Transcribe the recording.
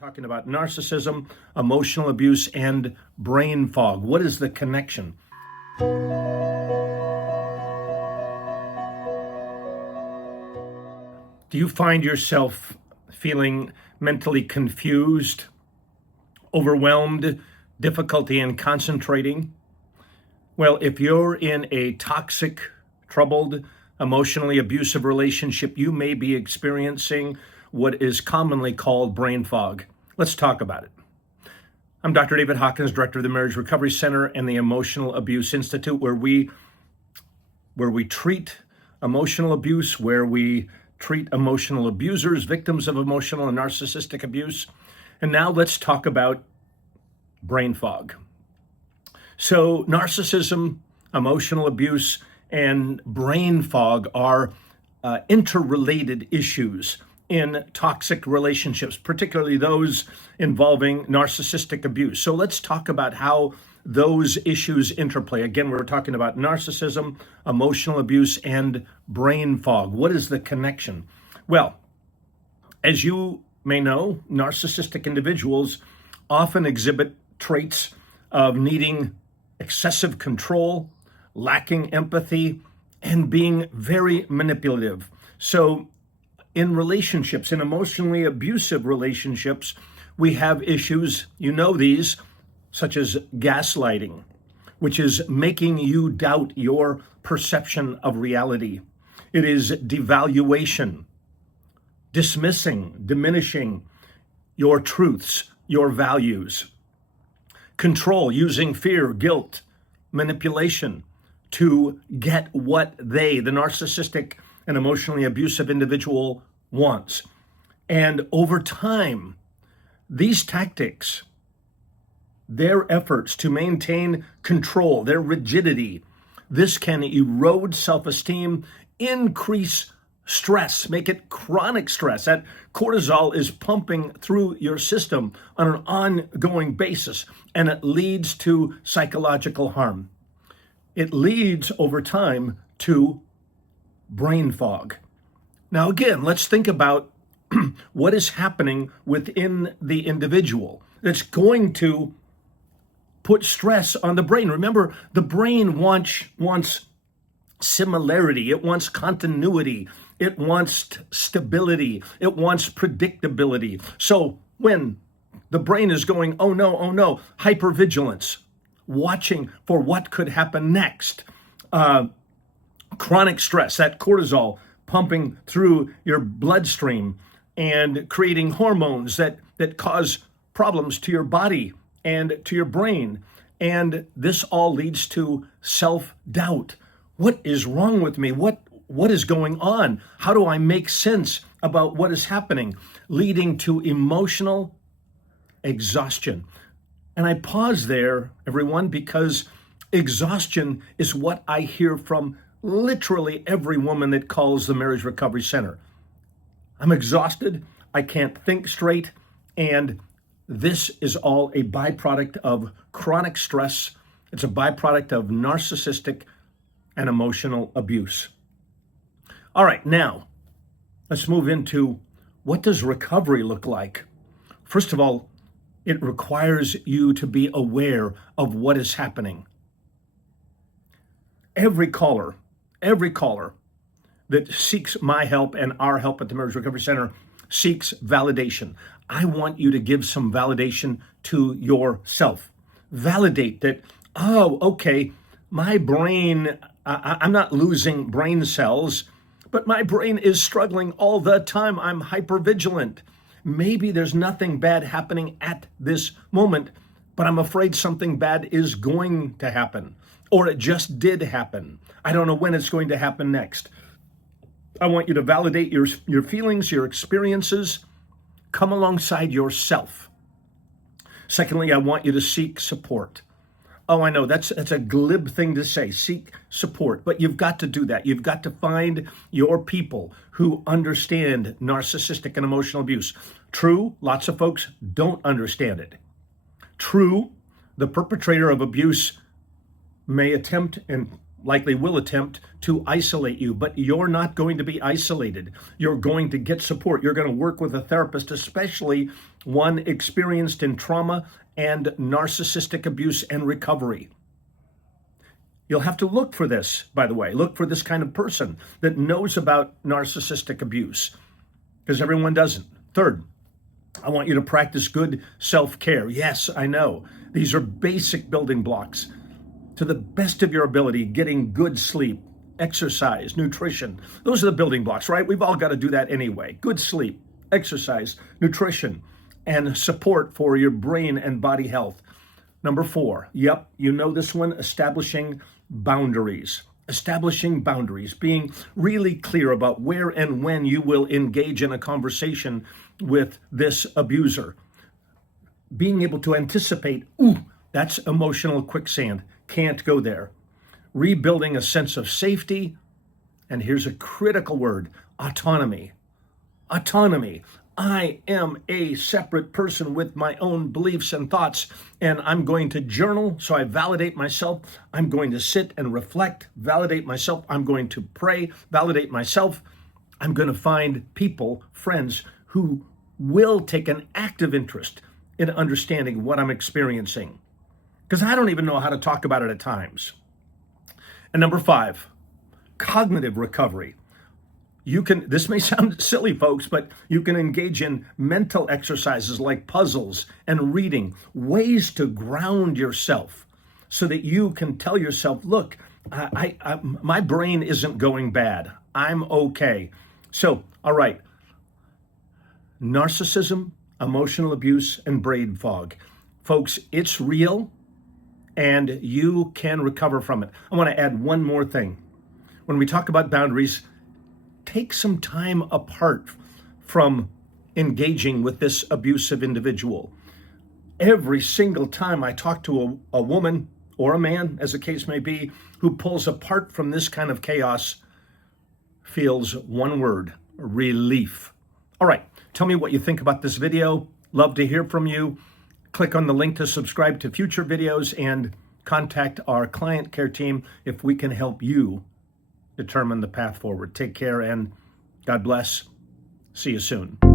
talking about narcissism, emotional abuse, and brain fog. What is the connection? Do you find yourself feeling mentally confused, overwhelmed, difficulty in concentrating? Well, if you're in a toxic, troubled, emotionally abusive relationship, you may be experiencing what is commonly called brain fog. Let's talk about it. I'm Dr. David Hawkins, director of the Marriage Recovery Center and the Emotional Abuse Institute, where we treat emotional abuse, where we treat emotional abusers, victims of emotional and narcissistic abuse. And now let's talk about brain fog. So narcissism, emotional abuse, and brain fog are interrelated issues in toxic relationships, particularly those involving narcissistic abuse. So let's talk about how those issues interplay. Again, we're talking about narcissism, emotional abuse, and brain fog. What is the connection? Well, as you may know, narcissistic individuals often exhibit traits of needing excessive control, lacking empathy, and being very manipulative. So in relationships, in emotionally abusive relationships, we have issues, you know these, such as gaslighting, which is making you doubt your perception of reality. It is devaluation, dismissing, diminishing your truths, your values. Control, using fear, guilt, manipulation to get what the narcissistic and emotionally abusive individual wants. And over time, these tactics, their efforts to maintain control, their rigidity, this can erode self-esteem, increase stress, make it chronic stress. That cortisol is pumping through your system on an ongoing basis, and it leads to psychological harm. It leads over time to brain fog. Now, again, let's think about what is happening within the individual that's going to put stress on the brain. Remember, the brain wants similarity, it wants continuity, it wants stability, it wants predictability. So when the brain is going, oh no, hypervigilance, watching for what could happen next, chronic stress, that cortisol pumping through your bloodstream and creating hormones that cause problems to your body and to your brain. And this all leads to self-doubt. What is wrong with me? What is going on? How do I make sense about what is happening? Leading to emotional exhaustion. And I pause there, everyone, because exhaustion is what I hear from literally every woman that calls the Marriage Recovery Center. I'm exhausted, I can't think straight, and this is all a byproduct of chronic stress. It's a byproduct of narcissistic and emotional abuse. All right, now let's move into what does recovery look like? First of all, it requires you to be aware of what is happening. Every caller that seeks my help and our help at the Marriage Recovery Center seeks validation. I want you to give some validation to yourself. Validate that, oh, okay, my brain, I'm not losing brain cells, but my brain is struggling all the time. I'm hypervigilant. Maybe there's nothing bad happening at this moment, but I'm afraid something bad is going to happen, or it just did happen. I don't know when it's going to happen next. I want you to validate your feelings, your experiences. Come alongside yourself. Secondly, I want you to seek support. Oh, I know that's a glib thing to say, seek support, but you've got to do that. You've got to find your people who understand narcissistic and emotional abuse. True, lots of folks don't understand it. True, the perpetrator of abuse may attempt and likely will attempt to isolate you, but you're not going to be isolated. You're going to get support. You're going to work with a therapist, especially one experienced in trauma and narcissistic abuse and recovery. You'll have to look for this, by the way. Look for this kind of person that knows about narcissistic abuse, because everyone doesn't. Third, I want you to practice good self-care. Yes, I know. These are basic building blocks. To the best of your ability, getting good sleep, exercise, nutrition. Those are the building blocks, right? We've all got to do that anyway. Good sleep, exercise, nutrition, and support for your brain and body health. Number 4, yep, you know this one, establishing boundaries. Establishing boundaries, being really clear about where and when you will engage in a conversation with this abuser. Being able to anticipate, that's emotional quicksand. Can't go there. Rebuilding a sense of safety. And here's a critical word, autonomy. Autonomy. I am a separate person with my own beliefs and thoughts, and I'm going to journal so I validate myself. I'm going to sit and reflect, validate myself. I'm going to pray, validate myself. I'm going to find people, friends, who will take an active interest in understanding what I'm experiencing, because I don't even know how to talk about it at times. And number 5, cognitive recovery. This may sound silly, folks, but you can engage in mental exercises like puzzles and reading, ways to ground yourself so that you can tell yourself, look, my brain isn't going bad. I'm okay. So, all right, narcissism, emotional abuse, and brain fog. Folks, it's real, and you can recover from it. I want to add one more thing. When we talk about boundaries, take some time apart from engaging with this abusive individual. Every single time I talk to a woman or a man, as the case may be, who pulls apart from this kind of chaos, feels one word: relief. All right, tell me what you think about this video. Love to hear from you. Click on the link to subscribe to future videos and contact our client care team if we can help you determine the path forward. Take care and God bless. See you soon.